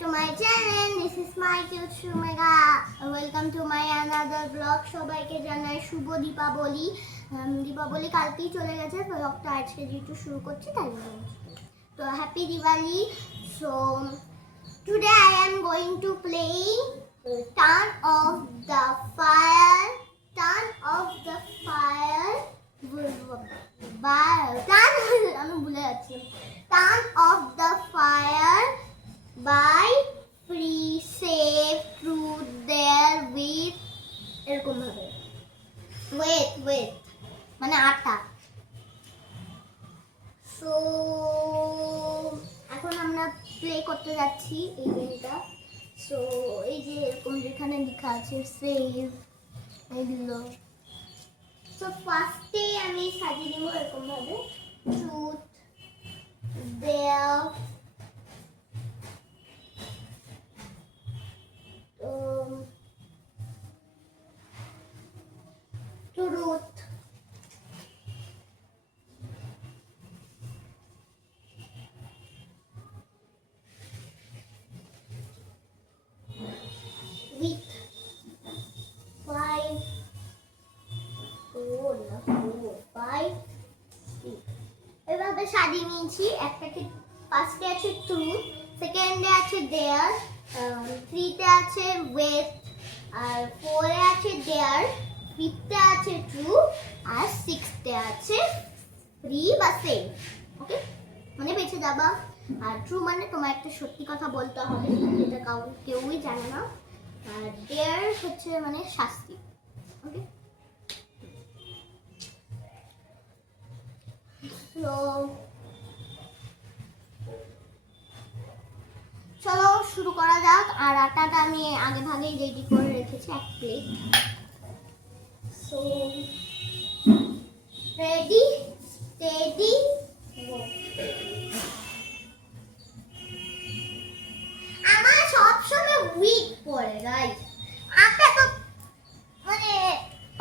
to my channel. This is my cute Shumega. Welcome to my another vlog. সবাইকে জানাই শুভ দীপাবলি। দীপাবলি কালকেই চলে গেছে, ব্লগটা আজকে যেহেতু শুরু করছি তাই তো হ্যাপি Diwali. So today I am going to play Turn Off the Fire. Turn Off the Fire. আমি ভুলে যাচ্ছি। Turn Off the Fire by Free Safe Truth There with এরকম ভাবে wait মানে আটা। সো এখন আমরা প্লে করতে যাচ্ছি এই গেমটা। সো এই যে এরকম যেখানে লেখা আছে সেভ এগুলো। সো ফার্স্টে আমি সাজিয়ে দেবো এরকম ভাবে ট্রুথ দেয়ার truth with 5 4 5 6 এভাবে সাজিয়ে নিয়েছি। একটাকে ফার্স্টে আছে ট্রুথ, সেকেন্ডে আছে দেয়ার, থ্রিতে আছে ওয়েট, আর ফোরে আছে দেয়ার, ফিফথে আছে ট্রু, আর সিক্সথে আছে ফ্রি বা সেভ। ওকে, মানে বেঁচে যাবা। আর ট্রু মানে তোমার একটা সত্যি কথা বলতে হবে, যেটা কেউই জানে না। আর দেয়ার হচ্ছে মানে শাস্তি। ওকে, তো চলো শুরু করা যাক। আর আটাটা আমি আগে ভাগেই রেডি করে রেখেছি এক plate. So ready steady go. আমার সবসময় উইক পড়ে গাইস, আটা তো মানে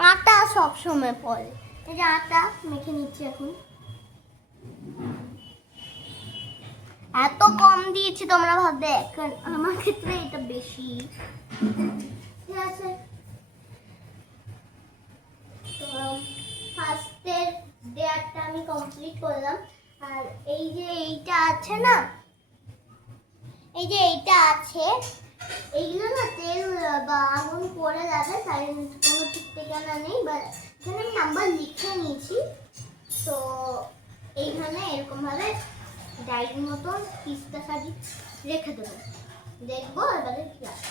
আটা সবসময় পড়ে। এই যে আটা মেখে নিচ্ছি এখন। এত কম দিয়েছি তোমরা ভাববে, আমার ক্ষেত্রে এটা বেশি। ঠিক আছে, তো ফার্স্টের লেয়ারটা আমি কমপ্লিট করলাম। আর এই যে এইটা আছে না, এই যে এইটা আছে, এইগুলো না তেল বা আগুন পড়ে যাবে, তাই কোনো ঠিক ঠিকানা নেই। বা এখানে আমি নাম্বার লিখে নিয়েছি। তো এইখানে এরকম ভাবে ডায়েরির মতন পিসটা সাজিয়ে রেখে দেবো, দেখবো এবারে কি আছে।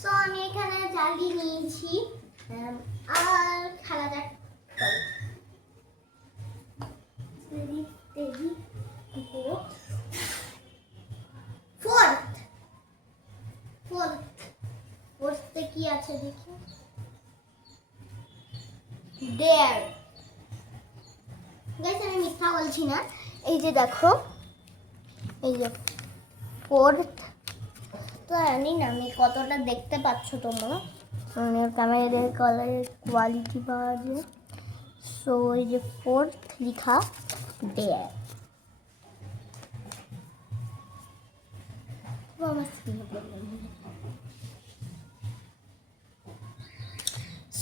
সো আমি এখানে জ্বালিয়ে নিয়েছি। আর খেলাটা ফোর্থে কি আছে দেখি, ডেয়ার। গাইস আমি মিথ্যা বলছি না, এই যে দেখো, এই যে ফোর্থ। তো জানি না আমি কতটা দেখতে পাচ্ছ তোমরা, মানে ক্যামেরার কালারের কোয়ালিটি পাওয়া যায়। সো এই যে ফোর্থ লেখা ডেয়ার।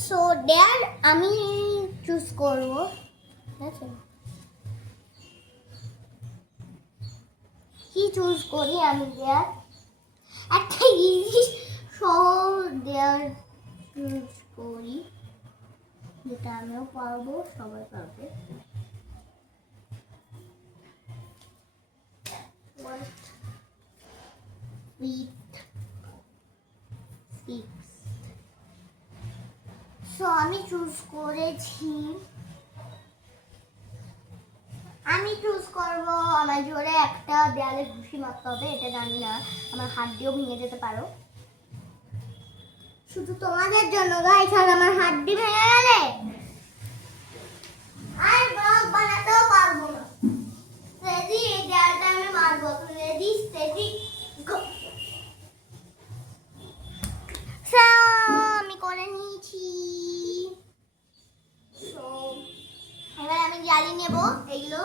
সো ডেয়ার আমি চুজ করবো। ঠিক আছে, কি চুজ করি আমি? ডেয়ার একটা ইজি সহজ দেয়ার চুজ করি, যেটা আমিও পারবো, সবাই পারবে। সো আমি চুজ করেছি, আমি চুজ করব। আমার জোরে একটা দেয়ালে ঘুষি মারতে হবে, এটা জানি না, আমার হাত দিয়েও ভেঙে যেতে পারো। শুধু তোমাদের জন্য গাইস, আর আমার হাড্ডি ভেঙে গেলে আর ব্লগ বানাতেও পারবো না। রেডি, এই দেয়ালটা আমি মারবো। রেডি, স্টেডি, গো। আমি করে নিয়েছি। এবার আমি জালি নেব। এইগুলো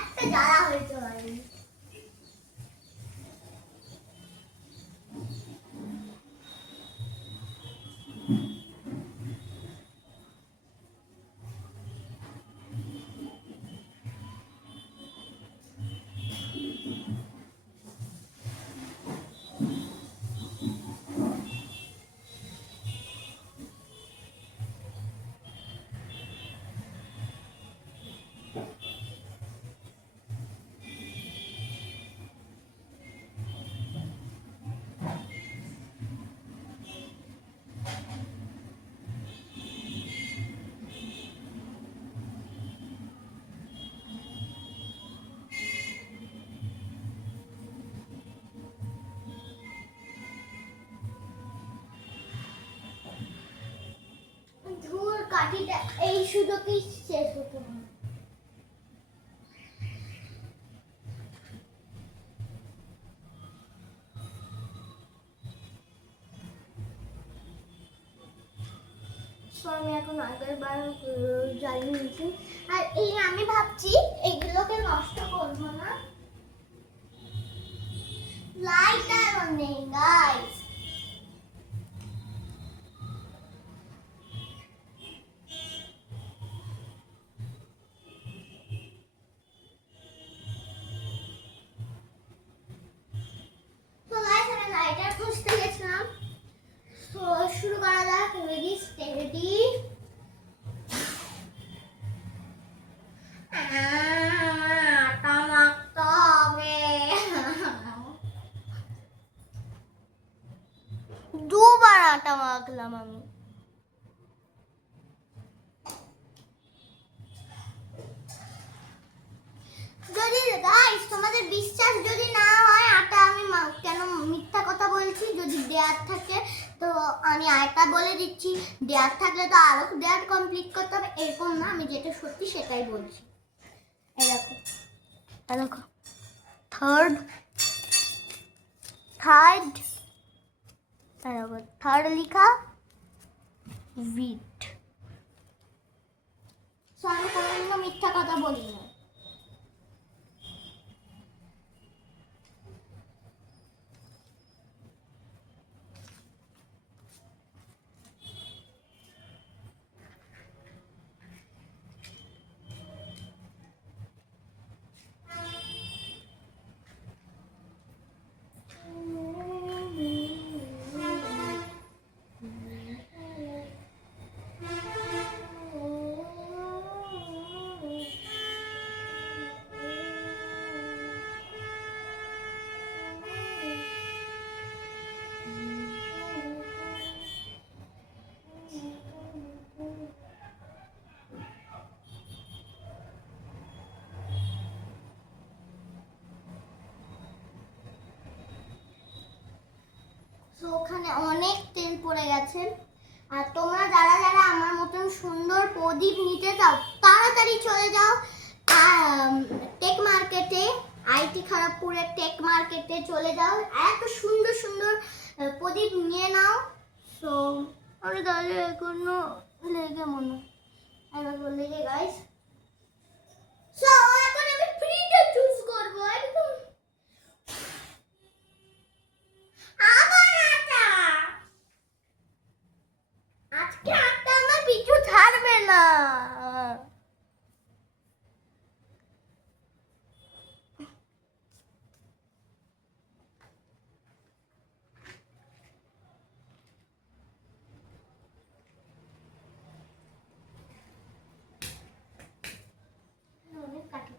একটা জ্বালা হয়েছে ভাই। ধুর, কাঠিটা এই সুযোগেই শেষ হতো না। আমি এখন আগের বার জালি নিয়েছি। আর এই আমি ভাবছি এইগুলোকে নষ্ট করবো না। লাইটার নেই গাইস। তো গাইস, আমি লাইটার খুঁজতে গেছিলাম। তো শুরু করা যাক। রেডি, স্টেডি, আটা মাখতে হবে। দুবার আটা মাখলাম আমি। যদি গাইস তোমাদের বিশ্বাস যদি না হয়, আটা আমি কেন মিথ্যা কথা বলছি, যদি দেয়ার থাকে তো আমি আটা বলে দিচ্ছি, দেয়ার থাকলে তো আরো দেয়ার কমপ্লিট করতে হবে, এরকম না, আমি যেটা সত্যি সেটাই বলছি। এরকম দেখো, থার্ড থার্ড লিখা উইট। আমি কোনো মিথ্যা কথা বলি না। তো ওখানে অনেক তেল পড়ে গেছে। আর তোমরা যারা যারা আমার মতন সুন্দর প্রদীপ নিতে চাও, তাড়াতাড়ি চলে যাও টেক মার্কেটে, আইটি খড়গপুরের টেক মার্কেটে চলে যাও। এত সুন্দর সুন্দর প্রদীপ নিয়ে নাও। তো আমি তাহলে এখনো লেগে মনে এবার লেগে গাইস। সো এখন আমি ফ্রিটা চুজ করবো একদম। আজকে আটটা আমার পিছু ছাড়বে না। অনেক কাটি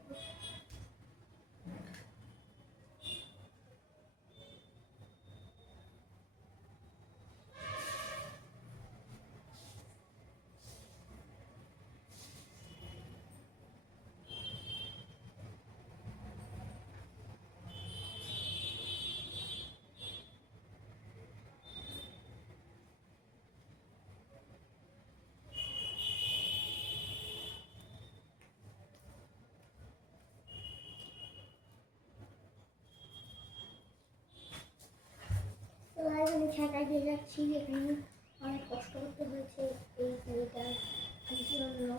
ছাঁটাই দিয়ে যাচ্ছি, এখানে অনেক কষ্ট করতে হয়েছে এই শাড়িটার জন্য।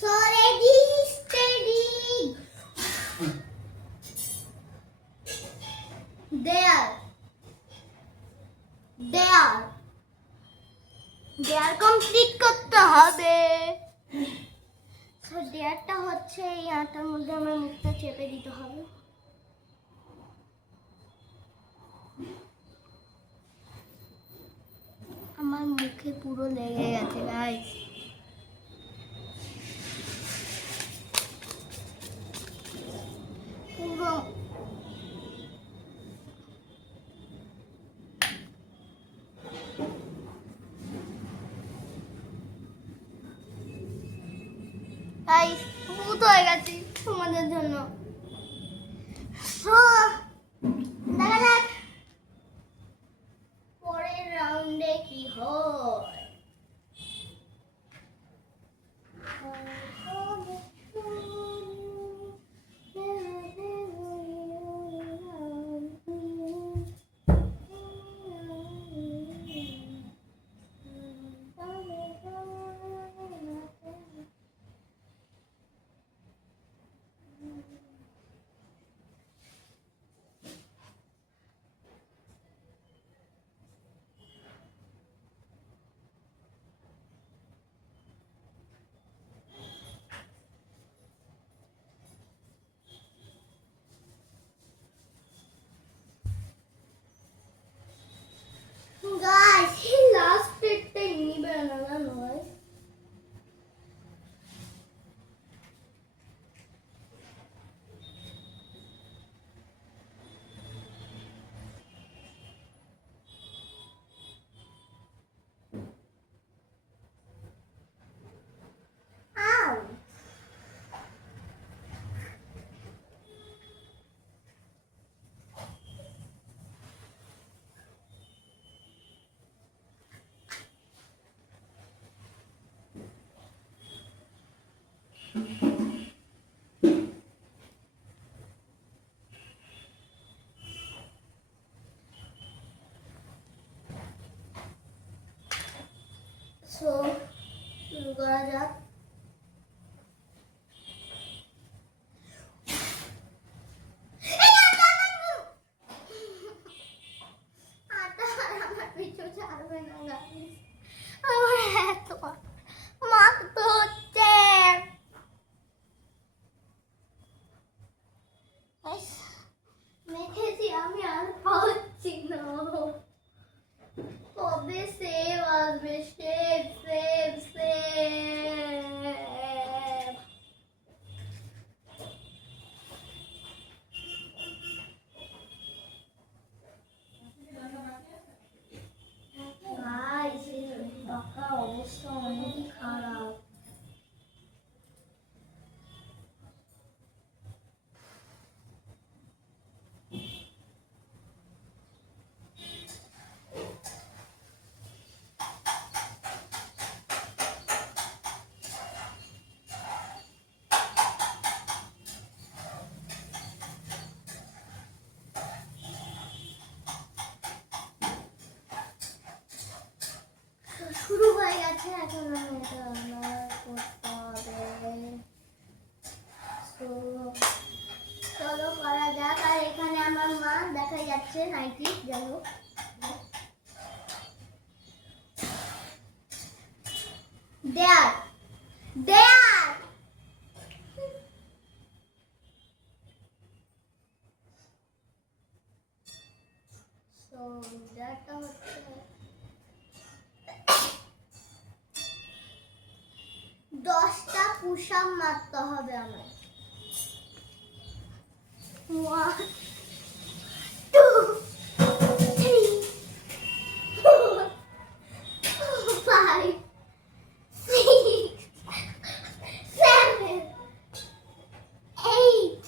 So ready, steady. There. Complete করতে হবে। তো দেয়ারটা হচ্ছে এই আটার মধ্যে আমার মুখটা চেপে দিতে হবে। আমার মুখে পুরো লেগে গেছে গাইস। পুরো গাইস ভূত হয়ে গেছি তোমাদের জন্য। দেখা যাক পরের রাউন্ডে কি হয়। Guys, he last picked the banana noise. Ow! So, শুরু করা যাক। আমার পিছু ছাড়বে না গাইস, আমার এত মাখতে হচ্ছে। মেখেছি আমি আর পাচ্ছি না। কবে সেভ আসবে? Save save save. গাইস এই পাকা অবস্থা অনেকই খারাপ। শুরু হয়ে গেছে, এখন এটা আমার করতে হবে। চলো করা যাক। আর এখানে আমার মা দেখা যাচ্ছে নাইটি, যাই হোক। দেয়ার দেয়ার তো দেয়ারটা হচ্ছে 10টা পুশ আপ মারতে হবে আমার। 1 2 3 4 5 6 7 8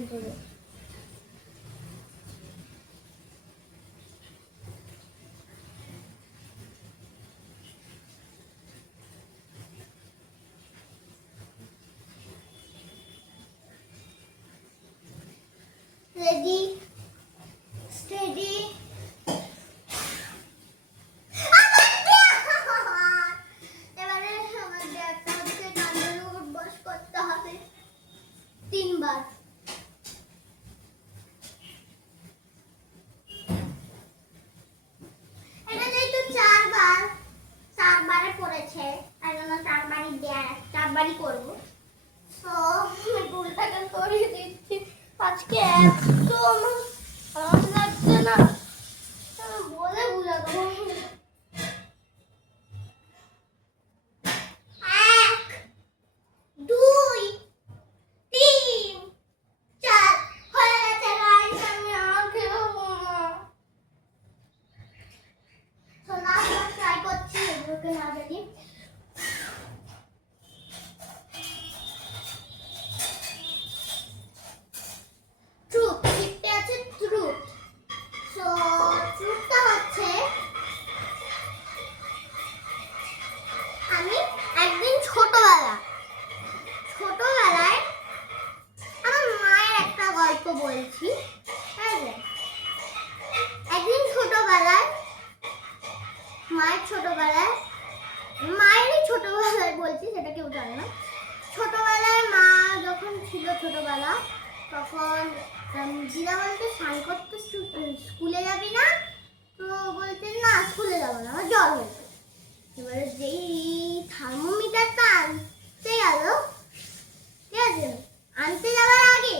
ভিতরে। Ready, steady. এবারে আমাদের একটা হচ্ছে কানের উপর বস করতে হবে 3 বার। এটা যেহেতু 4 বার, 4 বারে পড়েছে, তাই জন্য 4 বারই দেয়া, 4 বারই করবো। তো আমি ভুলটাকে করিয়ে দিচ্ছি। আজকে একদম আরাম লাগছে না, বলে বুঝাবো। 1 2 3 4 হয়ে গেছে গাইস, আমি আর খেলবো না। তো না ট্রাই করছি এগুলোকে না জানি। ট্রুথ, লিখতে আছে ট্রুথ। সো ট্রুথটা হচ্ছে আমি একদিন ছোটবেলায় আমার মায়ের একটা গল্প বলছি। ঠিক আছে, একদিন মায়েরই ছোটবেলায় বলছি, সেটা কেউ জানে না। ছোটবেলায় মা যখন ছিল ছোটবেলা, তখন দিদা বলতে স্নান করতে স্কুলে যাবি না, তো বলতেন না স্কুলে যাবো না, আমার জ্বর হয়েছে। এবারে যেই থার্মোমিটারটা আনতে গেল, ঠিক আছে, আনতে যাওয়ার আগে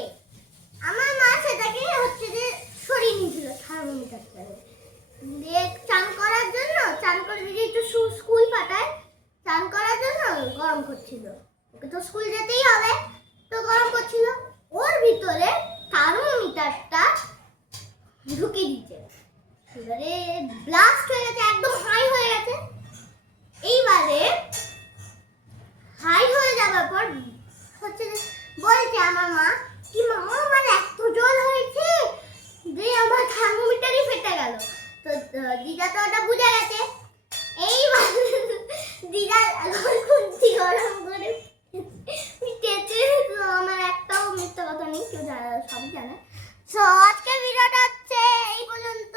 আমার মা সেটাকে হচ্ছে যে সরিয়ে নিয়েছিল থার্মোমিটারটা। দিয়ে চান করার জন্য, চান করে যদি একটু স্কুল পাঠায়, চান করার জন্য গরম করছিল, ওকে তো স্কুল যেতেই হবে, তো গরম করছিল। ওর ভিতরে থার্মোমিটারটা ঢুকে দিচ্ছে, এবারে ব্লাস্ট হয়ে গেছে, একদম হাই হয়ে গেছে। এইবারে হাই হয়ে যাওয়ার পর হচ্ছে বলছে আমার মা, কি মামা আমার এত জল হয়েছে যে আমার থার্মোমিটারই ফেটে গেল। তো দিদা তো ওটা বুঝে গেছে। এইবার দিদা খুন্তি গরম করে কেটে, আমার একটাও মিথ্যা কথা নেই, কেউ সবই জানে। সো আজকের ভিডিওটা হচ্ছে এই পর্যন্ত।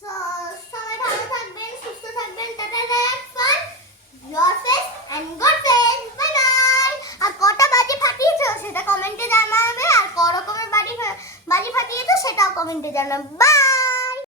সো সবাই ভালো থাকবেন, সুস্থ থাকবেন। Tata, fun your face and God face. Bye bye. আর কটা বাজি ফাটিয়েছো সেটা কমেন্টে জানাবে, আর ক রকমের বাজি ফাটিয়েছো সেটাও কমেন্টে জানাবে। বাই।